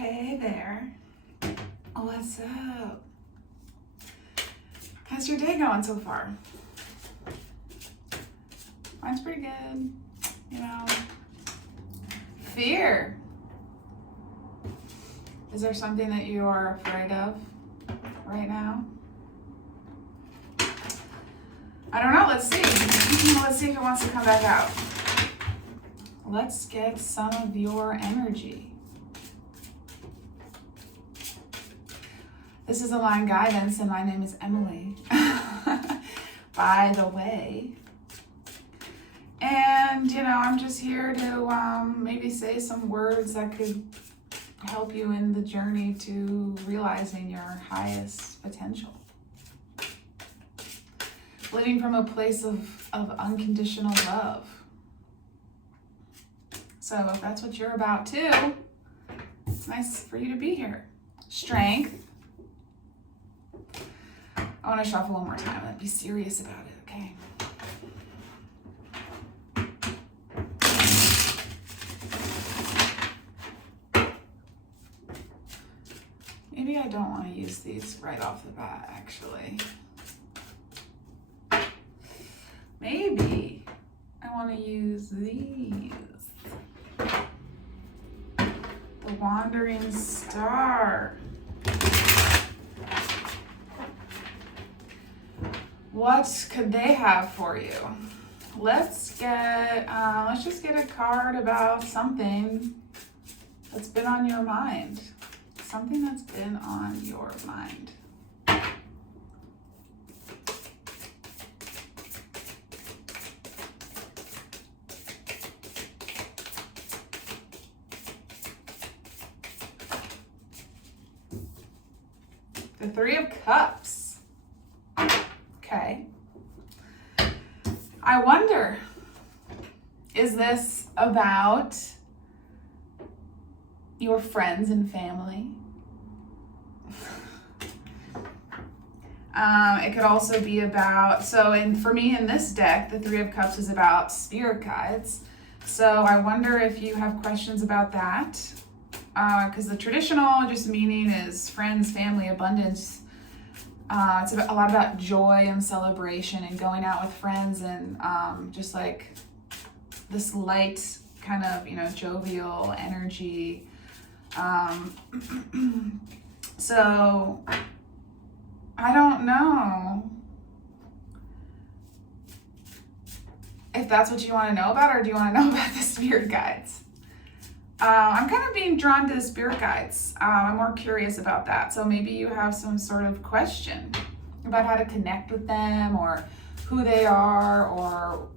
Hey there. What's up? How's your day going so far? Mine's pretty good. You know, fear. Is there something that you are afraid of right now? I don't know. Let's see. Let's see if it wants to come back out. Let's get some of your energy. This is Align Guidance, and my name is Emily, by the way. And, you know, I'm just here to maybe say some words that could help you in the journey to realizing your highest potential. Living from a place of unconditional love. So if that's what you're about too, it's nice for you to be here. Strength. I want to shuffle one more time and be serious about it, okay? Maybe I don't want to use these right off the bat, actually. Maybe I want to use these. The Wandering Star. What could they have for you? Let's just get a card about something that's been on your mind. Something that's been on your mind. The Three of Cups. Okay. I wonder, is this about your friends and family? It could also be about, for me in this deck, the Three of Cups is about spirit guides. So I wonder if you have questions about that. Because the traditional just meaning is friends, family, abundance. It's a lot about joy and celebration and going out with friends and just like this light kind of, you know, jovial energy. So I don't know if that's what you want to know about, or do you want to know about the spirit guides? I'm kind of being drawn to the spirit guides. I'm more curious about that. So maybe you have some sort of question about how to connect with them, or who they are, or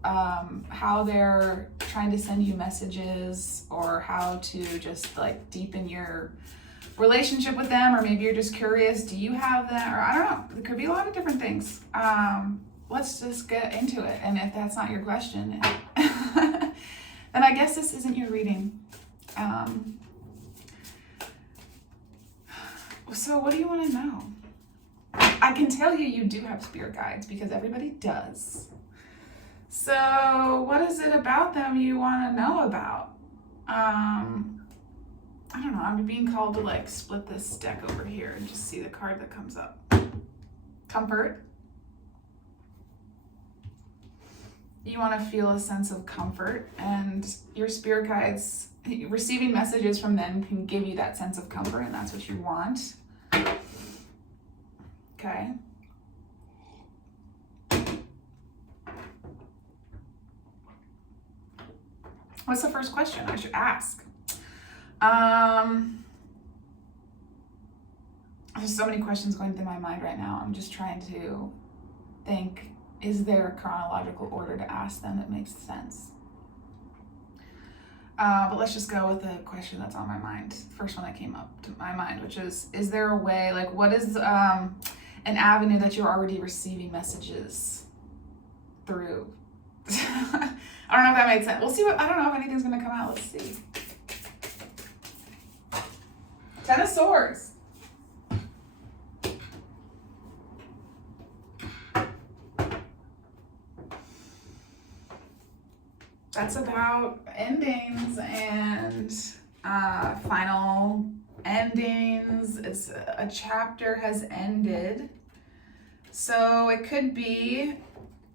how they're trying to send you messages, or how to just like deepen your relationship with them. Or maybe you're just curious, do you have that? Or I don't know. It could be a lot of different things. Let's just get into it. And if that's not your question, then I guess this isn't your reading. So what do you want to know? I can tell you do have spirit guides, because everybody does. So what is it about them you want to know about? I don't know. I'm being called to like split this deck over here and just see the card that comes up. Comfort. You want to feel a sense of comfort, and your spirit guides, receiving messages from them can give you that sense of comfort, and that's what you want. Okay. What's the first question I should ask? There's so many questions going through my mind right now. I'm just trying to think, is there a chronological order to ask them that makes sense? But let's just go with the question that's on my mind. First one that came up to my mind, which is there a way, like what is an avenue that you're already receiving messages through? I don't know if that made sense. We'll see I don't know if anything's gonna come out. Let's see. Ten of Swords. That's about endings and final endings. It's a chapter has ended. So it could be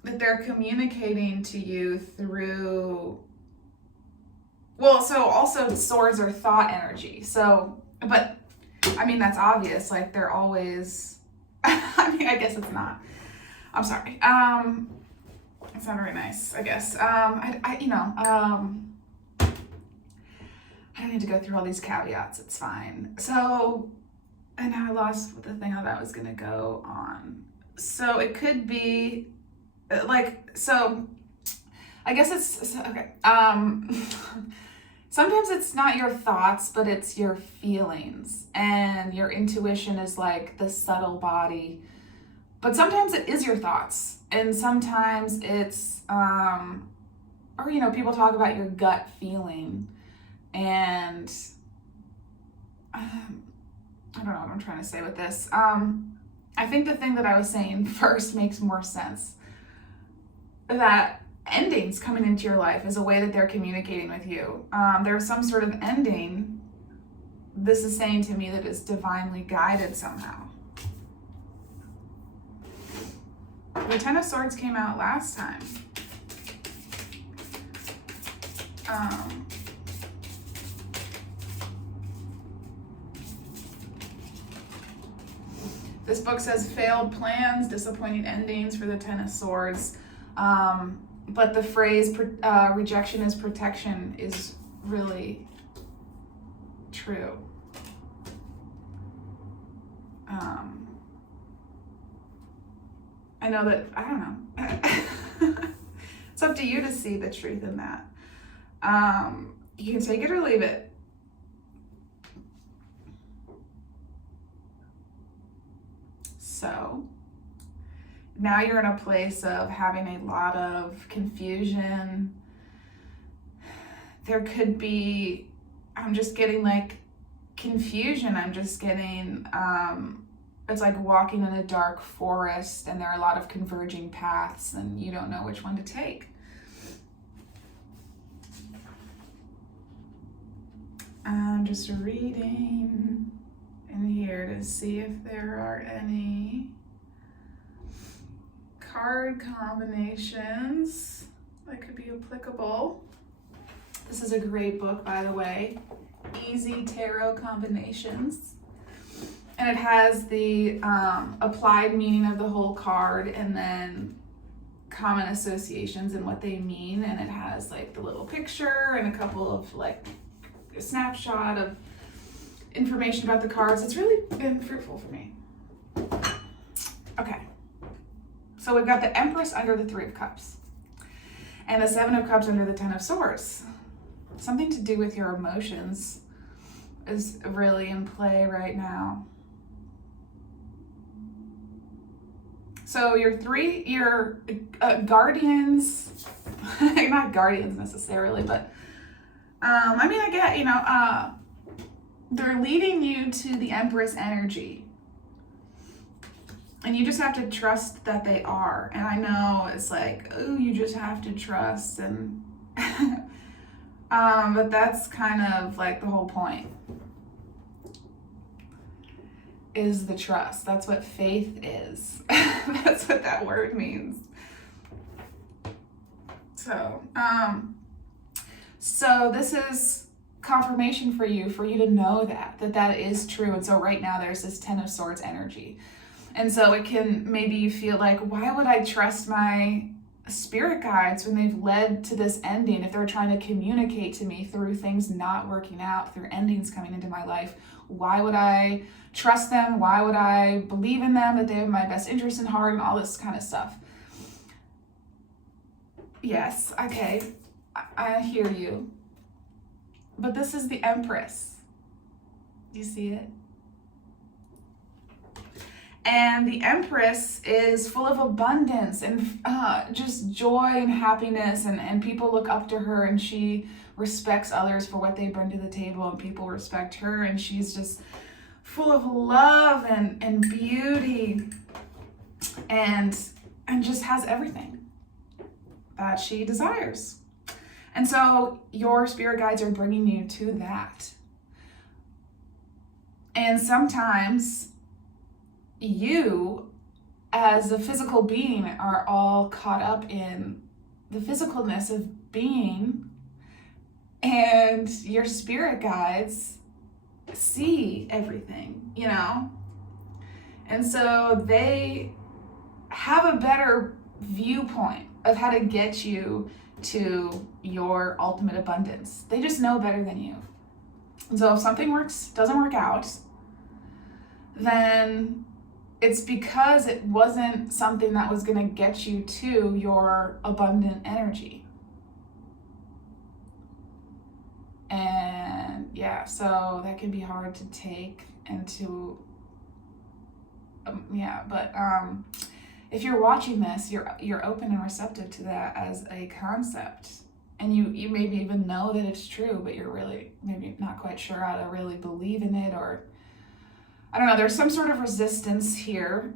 that they're communicating to you through, well, so also swords are thought energy. So, but I mean, that's obvious. Like they're always, I mean, I guess it's not. I'm sorry. It's not very nice, I guess. I don't need to go through all these caveats. It's fine. So, and now I lost the thing that I was going to go on. So it could be so I guess it's, okay. Sometimes it's not your thoughts, but it's your feelings, and your intuition is like the subtle body. But sometimes it is your thoughts, and sometimes it's, or, people talk about your gut feeling, and I don't know what I'm trying to say with this. I think the thing that I was saying first makes more sense. That endings coming into your life is a way that they're communicating with you. There's some sort of ending. This is saying to me that it's divinely guided somehow. The Ten of Swords came out last time. This book says failed plans, disappointing endings for the Ten of Swords. But the phrase rejection is protection is really true. I know that, I don't know. It's up to you to see the truth in that. You can take it or leave it. So now you're in a place of having a lot of confusion. There could be, I'm just getting like confusion. I'm just getting, it's like walking in a dark forest and there are a lot of converging paths and you don't know which one to take. I'm just reading in here to see if there are any card combinations that could be applicable. This is a great book, by the way, Easy Tarot Combinations. And it has the applied meaning of the whole card and then common associations and what they mean. And it has like the little picture and a couple of like a snapshot of information about the cards. It's really been fruitful for me. Okay. So we've got the Empress under the Three of Cups and the Seven of Cups under the Ten of Swords. Something to do with your emotions is really in play right now. So your guardians, not guardians necessarily, but I mean, I get, they're leading you to the Empress energy. And you just have to trust that they are. And I know it's like, oh, you just have to trust. And but that's kind of like the whole point. Is the trust. That's what faith is. That's what that word means. So this is confirmation for you to know that is true. And so right now there's this Ten of Swords energy. And so it can, maybe you feel like, why would I trust my spirit guides when they've led to this ending? If they're trying to communicate to me through things not working out, through endings coming into my life, why would I trust them? Why would I believe in them, that they have my best interest in heart and all this kind of stuff? Yes, okay, I hear you. But this is the Empress. Do you see it? And the Empress is full of abundance and just joy and happiness, and people look up to her, and she respects others for what they bring to the table, and people respect her, and she's just full of love and beauty and just has everything that she desires. And so your spirit guides are bringing you to that. And sometimes you, as a physical being, are all caught up in the physicalness of being, and your spirit guides see everything, you know? And so they have a better viewpoint of how to get you to your ultimate abundance. They just know better than you. And so if something doesn't work out, then it's because it wasn't something that was going to get you to your abundant energy. And yeah, so that can be hard to take and to, if you're watching this, you're open and receptive to that as a concept. And you maybe even know that it's true, but you're really maybe not quite sure how to really believe in it, or I don't know, there's some sort of resistance here,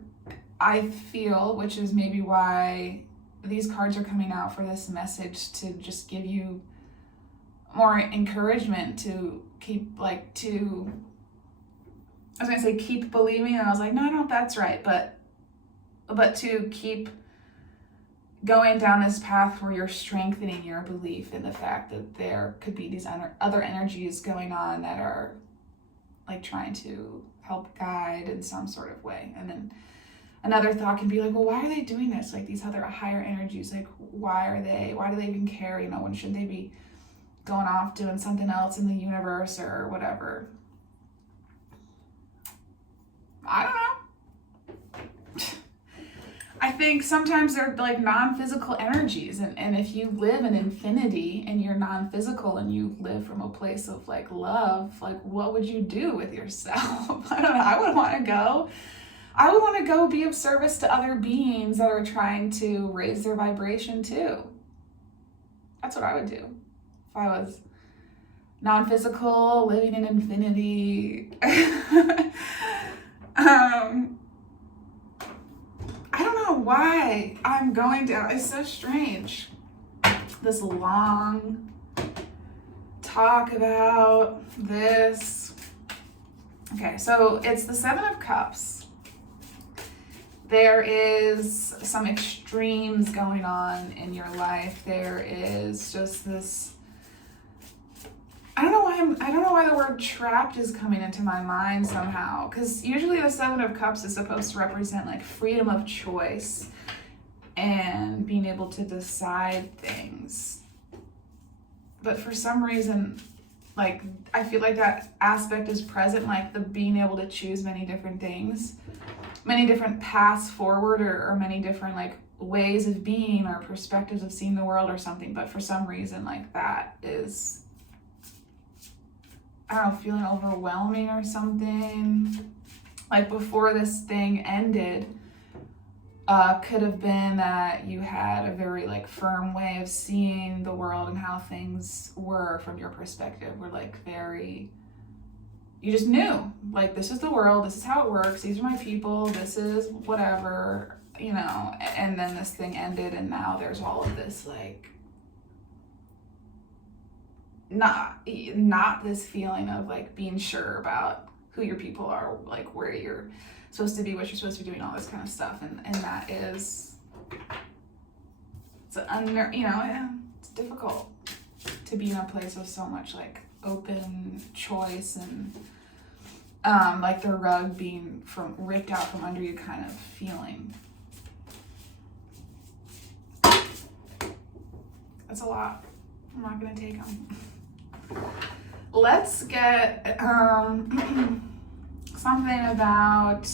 I feel, which is maybe why these cards are coming out for this message, to just give you more encouragement to keep, like, to, I was going to say keep believing, and I was like, no, I don't know if that's right, but to keep going down this path where you're strengthening your belief in the fact that there could be these other energies going on that are like trying to help guide in some sort of way. And then another thought can be like, well, why are they doing this? Like these other higher energies, like why do they even care? You know, when shouldn't they be going off doing something else in the universe or whatever? I don't know. I think sometimes they're like non-physical energies, and if you live in infinity and you're non-physical and you live from a place of like love, like what would you do with yourself? I don't know. I would want to go be of service to other beings that are trying to raise their vibration too. That's what I would do if I was non-physical, living in infinity. I don't know why I'm going down. It's so strange. This long talk about this. Okay, so it's the Seven of Cups. There is some extremes going on in your life. There is just this, I don't know why the word trapped is coming into my mind somehow, because usually the Seven of Cups is supposed to represent like freedom of choice and being able to decide things. But for some reason, like I feel like that aspect is present, like the being able to choose many different things, many different paths forward, or many different like ways of being or perspectives of seeing the world or something. But for some reason, like that is, I don't know, feeling overwhelming or something. Like before this thing ended, could have been that you had a very like firm way of seeing the world and how things were from your perspective. Were like very, you just knew, like this is the world, this is how it works, these are my people, this is whatever, you know. And then this thing ended, and now there's all of this like, not this feeling of like being sure about who your people are, like where you're supposed to be, what you're supposed to be doing, all this kind of stuff. And that is, it's difficult to be in a place of so much like open choice and like the rug being ripped out from under you kind of feeling. That's a lot. I'm not gonna take them. Let's get something about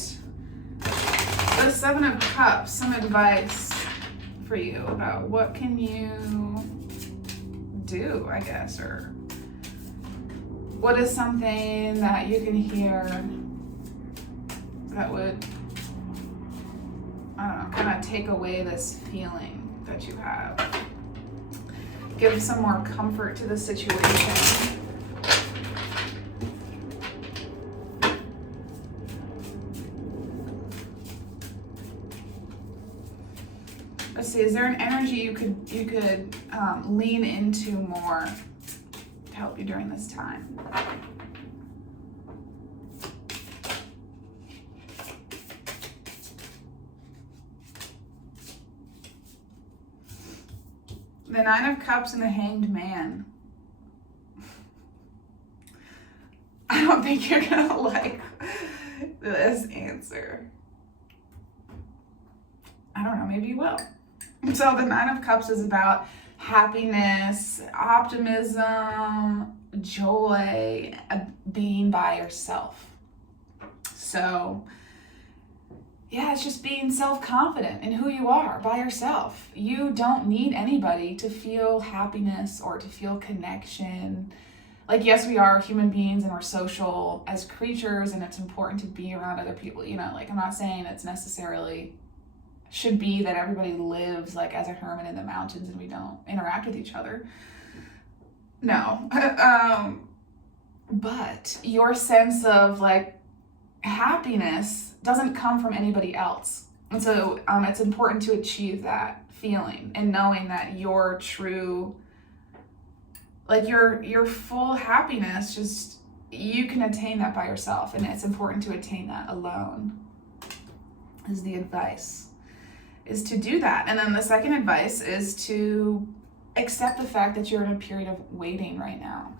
the Seven of Cups, some advice for you about what can you do, I guess, or what is something that you can hear that would, I don't know, kind of take away this feeling that you have. Give some more comfort to the situation. Let's see, is there an energy you could lean into more to help you during this time? The Nine of Cups and the Hanged Man. I don't think you're gonna like this answer. I don't know, maybe you will. So the Nine of Cups is about happiness, optimism, joy, being by yourself. So yeah, it's just being self-confident in who you are by yourself. You don't need anybody to feel happiness or to feel connection. Like, yes, we are human beings and we're social as creatures, and it's important to be around other people. You know, like, I'm not saying it's necessarily should be that everybody lives like as a hermit in the mountains and we don't interact with each other. No. But your sense of like happiness doesn't come from anybody else. And so it's important to achieve that feeling and knowing that your true, like your full happiness, just you can attain that by yourself, and it's important to attain that alone is the advice, is to do that. And then the second advice is to accept the fact that you're in a period of waiting right now.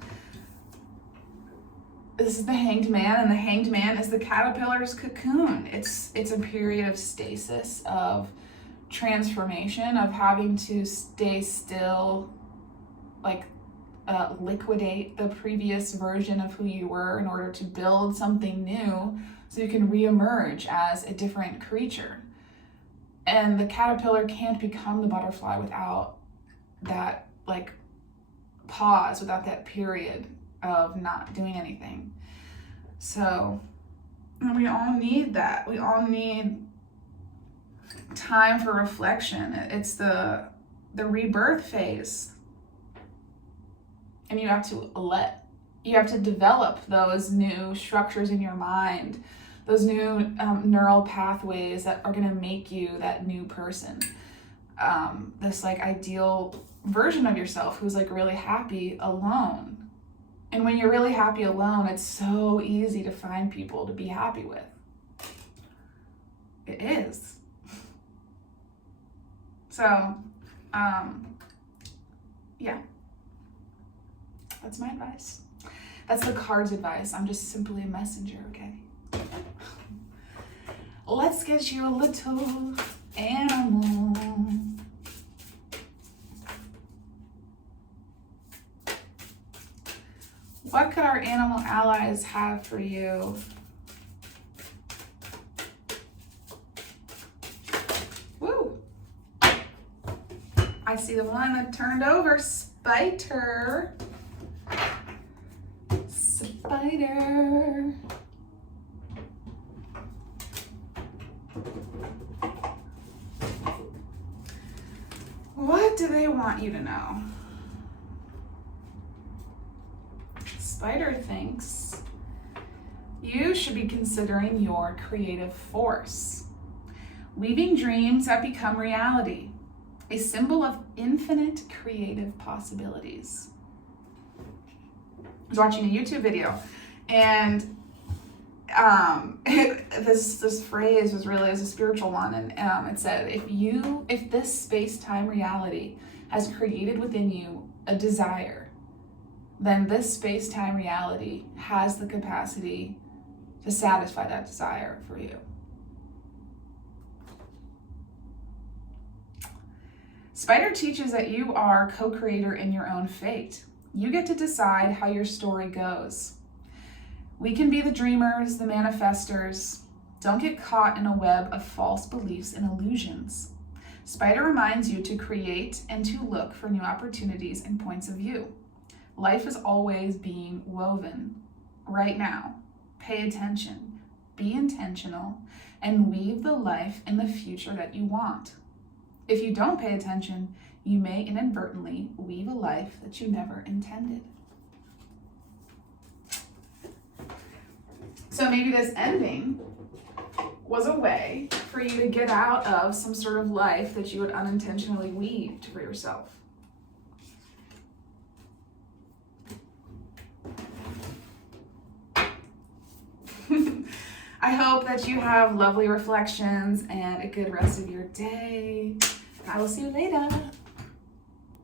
This is the Hanged Man, and the Hanged Man is the caterpillar's cocoon. It's a period of stasis, of transformation, of having to stay still, like liquidate the previous version of who you were in order to build something new so you can reemerge as a different creature. And the caterpillar can't become the butterfly without that like pause, without that period of not doing anything. So we all need that. We all need time for reflection. It's the rebirth phase. And you have to develop those new structures in your mind, those new neural pathways that are going to make you that new person. This like ideal version of yourself who's like really happy alone. And when you're really happy alone, it's so easy to find people to be happy with. It is. So, yeah. That's my advice. That's the card's advice. I'm just simply a messenger, okay? Let's get you a little animal. What could our animal allies have for you? Woo! I see the one that turned over. Spider. Spider. What do they want you to know? Spider thinks you should be considering your creative force, weaving dreams that become reality, a symbol of infinite creative possibilities. I was watching a YouTube video, and this phrase was really as a spiritual one, and it said, if this space-time reality has created within you a desire, then this space-time reality has the capacity to satisfy that desire for you. Spider teaches that you are co-creator in your own fate. You get to decide how your story goes. We can be the dreamers, the manifestors. Don't get caught in a web of false beliefs and illusions. Spider reminds you to create and to look for new opportunities and points of view. Life is always being woven. Right now, pay attention, be intentional, and weave the life and the future that you want. If you don't pay attention, you may inadvertently weave a life that you never intended. So maybe this ending was a way for you to get out of some sort of life that you would unintentionally weave for yourself. I hope that you have lovely reflections and a good rest of your day. I will see you later.